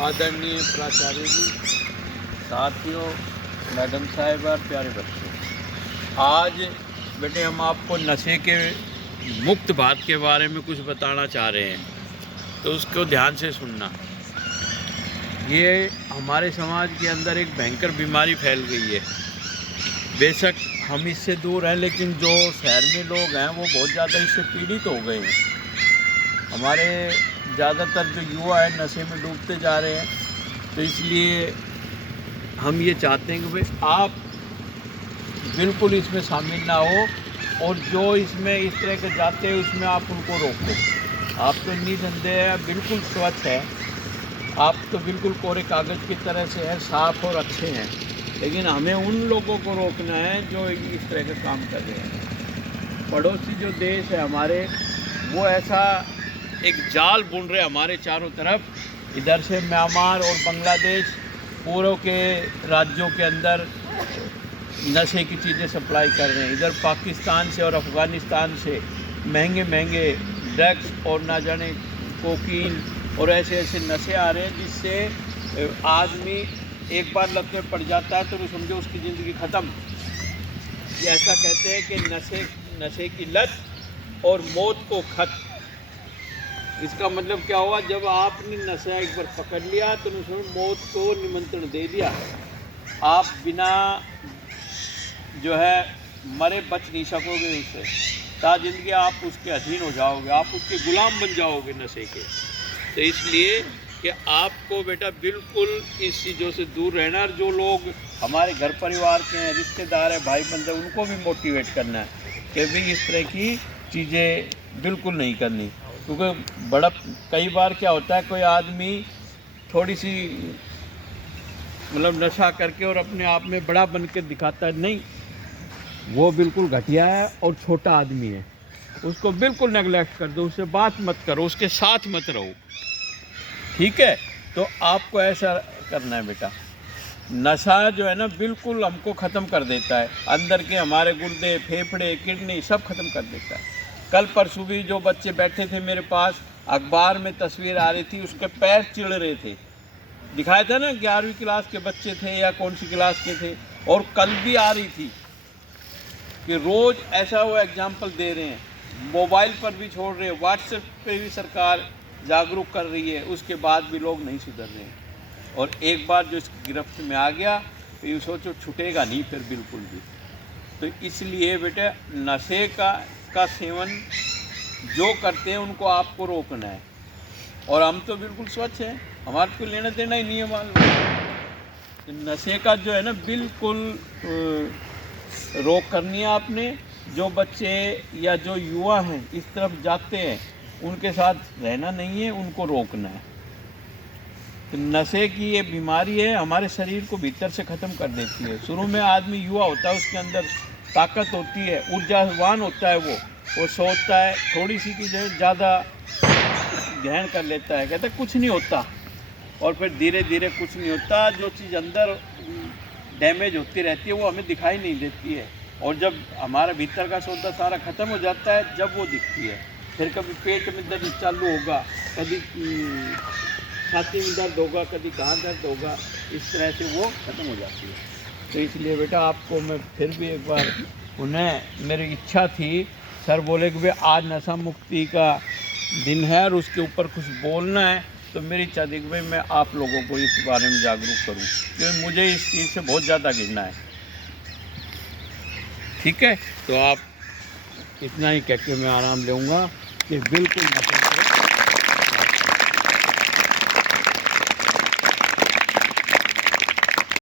आदरणीय प्राचार्य जी, साथियों, मैडम साहिब और प्यारे बच्चों, आज बेटे हम आपको नशे के मुक्त भारत के बारे में कुछ बताना चाह रहे हैं, तो उसको ध्यान से सुनना। ये हमारे समाज के अंदर एक भयंकर बीमारी फैल गई है। बेशक हम इससे दूर हैं, लेकिन जो शहर में लोग हैं वो बहुत ज़्यादा इससे पीड़ित हो गए हैं। हमारे ज़्यादातर जो युवा है नशे में डूबते जा रहे हैं, तो इसलिए हम ये चाहते हैं कि भाई आप बिल्कुल इसमें शामिल ना हो, और जो इसमें इस तरह के जाते हैं उसमें आप उनको रोको। आप तो निसंदेह है, बिल्कुल स्वच्छ है, आप तो बिल्कुल कोरे कागज़ की तरह से है, साफ़ और अच्छे हैं, लेकिन हमें उन लोगों को रोकना है जो इस तरह का काम कर रहे हैं। पड़ोसी जो देश है हमारे, वो ऐसा एक जाल बुन रहे हमारे चारों तरफ। इधर से म्यांमार और बांग्लादेश पूर्व के राज्यों के अंदर नशे की चीज़ें सप्लाई कर रहे हैं। इधर पाकिस्तान से और अफ़गानिस्तान से महंगे महंगे ड्रग्स और ना जाने कोकीन और ऐसे ऐसे नशे आ रहे हैं, जिससे आदमी एक बार लत में पड़ जाता है तो समझो उसकी ज़िंदगी ख़त्म। ये ऐसा कहते हैं कि नशे की लत और मौत को खत्म। इसका मतलब क्या हुआ, जब आपने नशा एक बार पकड़ लिया तो मौत को निमंत्रण दे दिया। आप बिना जो है मरे बच नहीं सकोगे उससे, ता जिंदगी आप उसके अधीन हो जाओगे, आप उसके गुलाम बन जाओगे नशे के। तो इसलिए कि आपको बेटा बिल्कुल इस चीज़ों से दूर रहना। और जो लोग हमारे घर परिवार के हैं, रिश्तेदार हैं, भाई बंधु, उनको भी मोटिवेट करना है कि भाई इस तरह की चीज़ें बिल्कुल नहीं करनी। क्योंकि बड़ा कई बार क्या होता है, कोई आदमी थोड़ी सी मतलब नशा करके और अपने आप में बड़ा बन के दिखाता है, नहीं, वो बिल्कुल घटिया है और छोटा आदमी है, उसको बिल्कुल नेगलेक्ट कर दो, उससे बात मत करो, उसके साथ मत रहो, ठीक है। तो आपको ऐसा करना है बेटा। नशा जो है ना बिल्कुल हमको ख़त्म कर देता है, अंदर के हमारे गुर्दे, फेफड़े, किडनी सब ख़त्म कर देता है। कल परसों भी जो बच्चे बैठे थे मेरे पास, अखबार में तस्वीर आ रही थी, उसके पैर चिड़ रहे थे, दिखाया था ना, 11वीं क्लास के बच्चे थे या कौन सी क्लास के थे। और कल भी आ रही थी कि रोज़ ऐसा वो एग्जाम्पल दे रहे हैं, मोबाइल पर भी छोड़ रहे हैं, व्हाट्सएप पे भी सरकार जागरूक कर रही है, उसके बाद भी लोग नहीं सुधर रहे हैं। और एक बार जो इसकी गिरफ्त में आ गया तो ये सोचो छूटेगा नहीं फिर बिल्कुल भी। तो इसलिए बेटे नशे का सेवन जो करते हैं उनको आपको रोकना है। और हम तो बिल्कुल स्वच्छ हैं, हमारे को लेना देना ही नहीं है मालूम। तो नशे का जो है ना बिल्कुल रोक करनी है आपने। जो बच्चे या जो युवा हैं इस तरफ जाते हैं, उनके साथ रहना नहीं है, उनको रोकना है। तो नशे की ये बीमारी है, हमारे शरीर को भीतर से ख़त्म कर देती है। शुरू में आदमी युवा होता है, उसके अंदर ताकत होती है, ऊर्जावान होता है, वो सोचता है, थोड़ी सी की ज़्यादा ग्रहण कर लेता है, कहता है कुछ नहीं होता, और फिर धीरे धीरे कुछ नहीं होता। जो चीज़ अंदर डैमेज होती रहती है वो हमें दिखाई नहीं देती है, और जब हमारा भीतर का सौदा सारा ख़त्म हो जाता है जब वो दिखती है। फिर कभी पेट में दर्द चालू होगा, कभी छाती में दर्द होगा, कभी कहाँ दर्द होगा, इस तरह से वो ख़त्म हो जाती है। तो इसलिए बेटा आपको मैं फिर भी एक बार उन्हें, मेरी इच्छा थी, सर बोले कि भाई आज नशा मुक्ति का दिन है और उसके ऊपर कुछ बोलना है, तो मेरी इच्छा थी कि भाई मैं आप लोगों को इस बारे में जागरूक करूं, क्योंकि मुझे इस चीज़ से बहुत ज़्यादा घिरना है, ठीक है। तो आप इतना ही कह के मैं आराम लूँगा कि बिल्कुल नशा करें।